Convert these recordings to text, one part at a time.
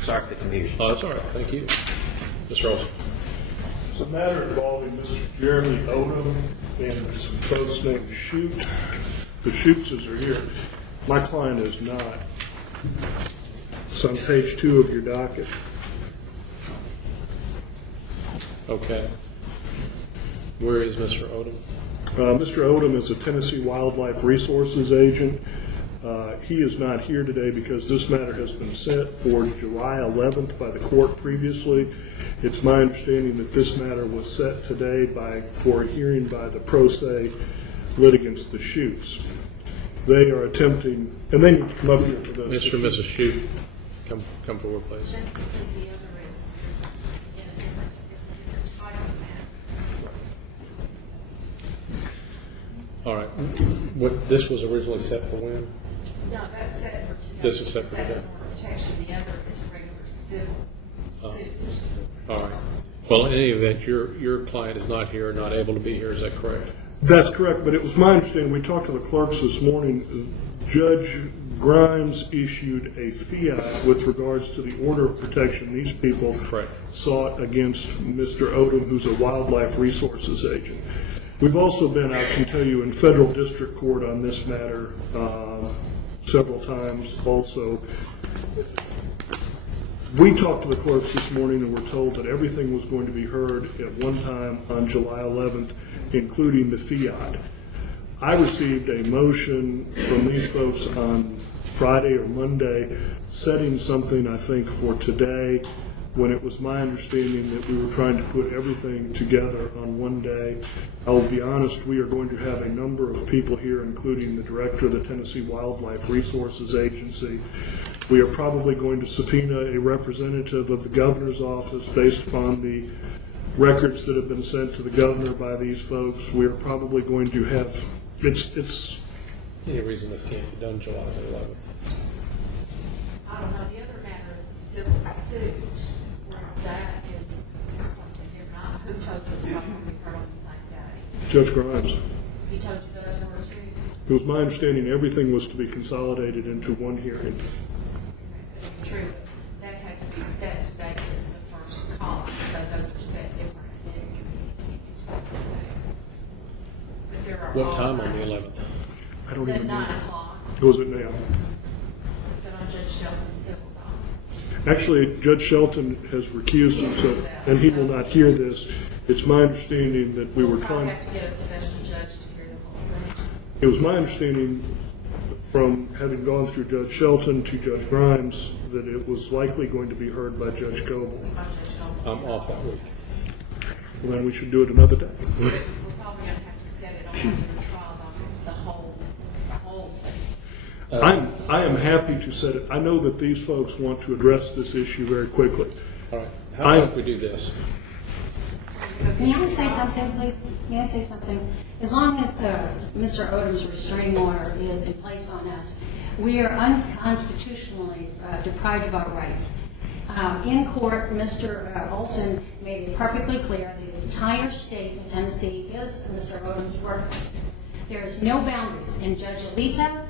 Sorry for the confusion. Oh, that's all right. Thank you. Mr. Olson. It's a matter involving Mr. Jeremy Odom and some folks named Shoot. The Shootses are here. My client is not. It's on page 2 of your docket. Okay. Where is Mr. Odom? Mr. Odom is a Tennessee Wildlife Resources agent. He is not here today because this matter has been set for July 11th by the court previously. It's my understanding that this matter was set today for a hearing by the pro se litigants, the Shoots. They are attempting, and they need to come up here for this. Mr. and Mrs. Shoot, come forward, please. That's because the other is in a different title matter. All right. This was originally set for when? No, that's set for today. This is set for That's today. more protection. The other is a regular civil suit. All right. Well, in any event, your client is not here, not able to be here. Is that correct? That's correct, but it was my understanding, we talked to the clerks this morning, Judge Grimes issued a fiat with regards to the order of protection these people sought against Mr. Odom, who's a wildlife resources agent. We've also been, I can tell you, in federal district court on this matter several times also. We talked to the clerks this morning and were told that everything was going to be heard at one time on July 11th, including the fiat. I received a motion from these folks on Friday or Monday setting something, I think, for today, when it was my understanding that we were trying to put everything together on one day. I will be honest, we are going to have a number of people here, including the director of the Tennessee Wildlife Resources Agency. We are probably going to subpoena a representative of the governor's office based upon the records that have been sent to the governor by these folks. We are probably going to have, it's Any reason this can't be done July 11th? I don't know. The other matter is a civil suit, where that is something you're not. Who told you it's not going to be heard on the same day? Judge Grimes. He told you those were two? It was my understanding everything was to be consolidated into one hearing. True. That had to be set today because of the first call, so those are set different. And it can be continued to today. But there are What time on the 11th? I don't even At know. 9 o'clock. It was at now. It's set on Judge Shelton's civil docket. Actually, Judge Shelton has recused himself, and he will not hear this. It's my understanding that we were We'll probably trying. have to get a special judge to hear the whole thing. It was my understanding from having gone through Judge Shelton to Judge Grimes that it was likely going to be heard by Judge Coble. By Judge Shelton. I'm off that week. Well, then we should do it another day. We're probably going to have to set it on the trial dockets, the whole thing. I am happy to set it. I know that these folks want to address this issue very quickly. All right. How about if we do this? May I say something, please? May I say something? As long as Mr. Odom's restraining order is in place on us, we are unconstitutionally deprived of our rights. In court, Mr. Olson made it perfectly clear the entire state of Tennessee is Mr. Odom's workplace. There is no boundaries, and Judge Alita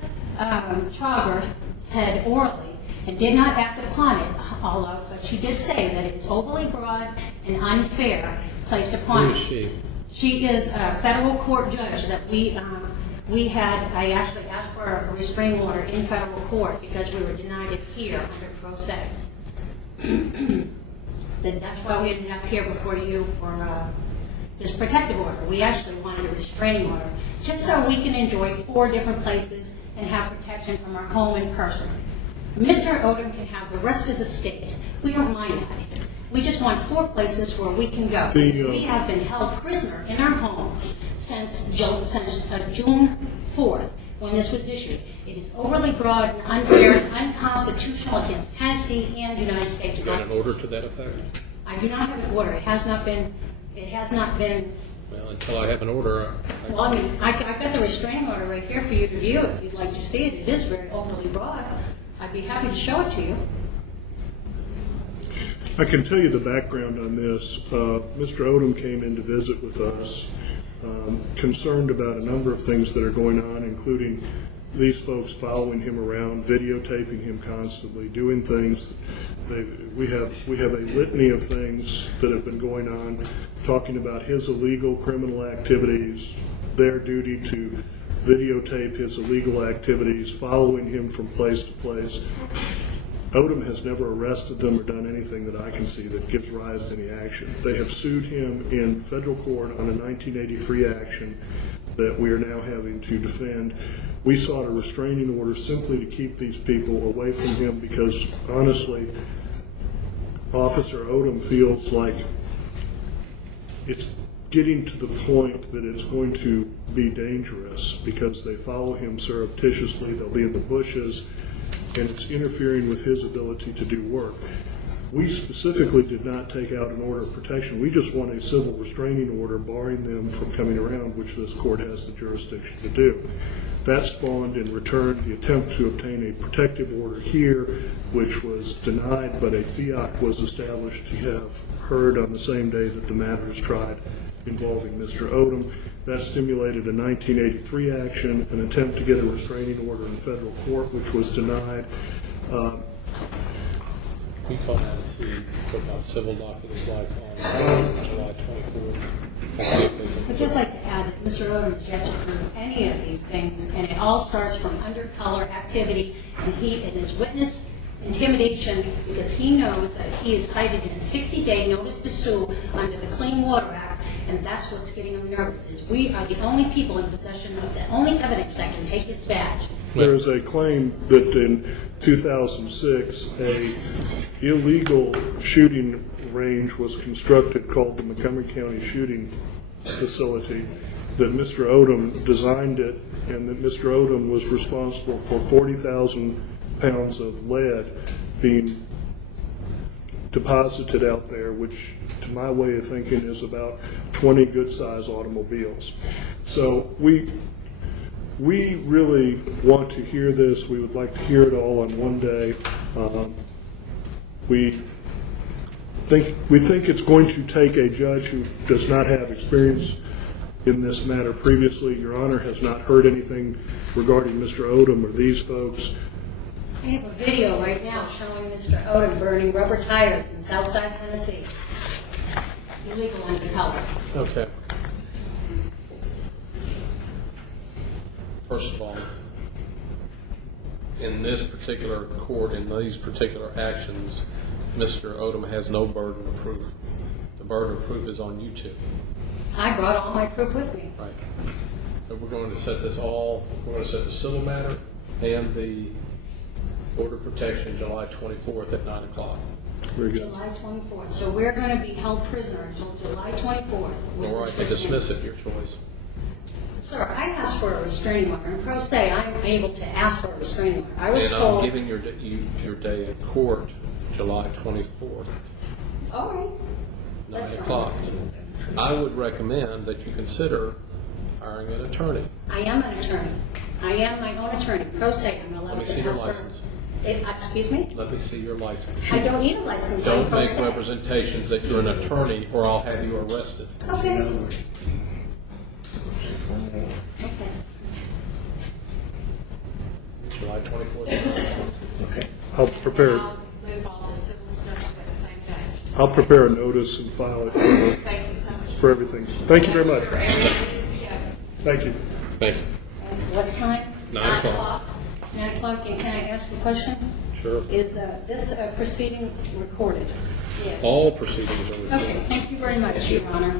Trauger said orally and did not act upon it, although but she did say that it is overly broad and unfair placed upon Who us. is she? She is a federal court judge that we had. I actually asked for a restraining order in federal court because we were denied it here under pro se. That's why we didn't have here before you for this protective order. We actually wanted a restraining order just so we can enjoy 4 different places and have protection from our home and person. Mr. Odom can have the rest of the state. We don't mind that. We just want 4 places where we can go. We have been held prisoner in our home since June 4th when this was issued. It is overly broad and unfair and unconstitutional against Tennessee and the United States. You got an order to that effect? I do not have an order. It has not been. Well, until I have an order. Well, I mean, I've got the restraining order right here for you to view if you'd like to see it. It is very overly broad. I'd be happy to show it to you. I can tell you the background on this. Mr. Odom came in to visit with us, concerned about a number of things that are going on, including these folks following him around, videotaping him constantly, doing things. We have a litany of things that have been going on, talking about his illegal criminal activities, their duty to videotape his illegal activities, following him from place to place. Odom has never arrested them or done anything that I can see that gives rise to any action. They have sued him in federal court on a 1983 action that we are now having to defend. We sought a restraining order simply to keep these people away from him because, honestly, Officer Odom feels like it's getting to the point that it's going to be dangerous because they follow him surreptitiously. They'll be in the bushes, and it's interfering with his ability to do work. We specifically did not take out an order of protection. We just want a civil restraining order barring them from coming around, which this court has the jurisdiction to do. That spawned in return the attempt to obtain a protective order here, which was denied, but a fiat was established to have heard on the same day that the matter is tried involving Mr. Odom. That stimulated a 1983 action, an attempt to get a restraining order in federal court, which was denied. We call that a C, about civil documents like on July 24th. I'd just like to add that Mr. Odom has yet to prove any of these things, and it all starts from undercolor activity, and his witness intimidation, because he knows that he is cited in a 60-day notice to sue under the Clean Water Act, and that's what's getting him nervous, is we are the only people in possession of the only evidence that can take his badge. There is a claim that in 2006, a illegal shooting range was constructed called the Montgomery County Shooting Facility, that Mr. Odom designed it, and that Mr. Odom was responsible for 40,000 pounds of lead being deposited out there, which to my way of thinking is about 20 good-sized automobiles. So we really want to hear this. We would like to hear it all on one day. We think it's going to take a judge who does not have experience in this matter previously. Your Honor has not heard anything regarding Mr. Odom or these folks. I have a video right now showing Mr. Odom burning rubber tires in Southside Tennessee. Illegal undercover. Okay. First of all, in this particular court, in these particular actions, Mr. Odom has no burden of proof. The burden of proof is on you two. I brought all my proof with me. Right. So we're going to set this all, we're going to set the civil matter and the order of protection July 24th at 9 o'clock. Very good. July 24th. So we're going to be held prisoner until July 24th. All right, to dismiss it, your choice. Sir, I asked for a restraining order. In pro se, I'm able to ask for a restraining order. I was And told. I'm giving your day in court, July 24th, All right. 9 That's o'clock. fine. I would recommend that you consider hiring an attorney. I am an attorney. I am my own attorney. Pro se, I'm allowed Let me to see your ask for. license. Excuse me? Let me see your license. I don't need a license. I'm Don't pro make se. representations that you're an attorney or I'll have you arrested. Okay. Okay. July 24th. Okay. I'll prepare. I'll move all the civil stuff to that same day. I'll prepare a notice and file it Thank you so much. for everything. Thank you very much. For everything is together. Thank you. Thank you. And what time? 9 o'clock. 9 o'clock. And can I ask a question? Sure. Is this proceeding recorded? Yes. All proceedings are recorded. Okay. Thank you very much, Your Honor.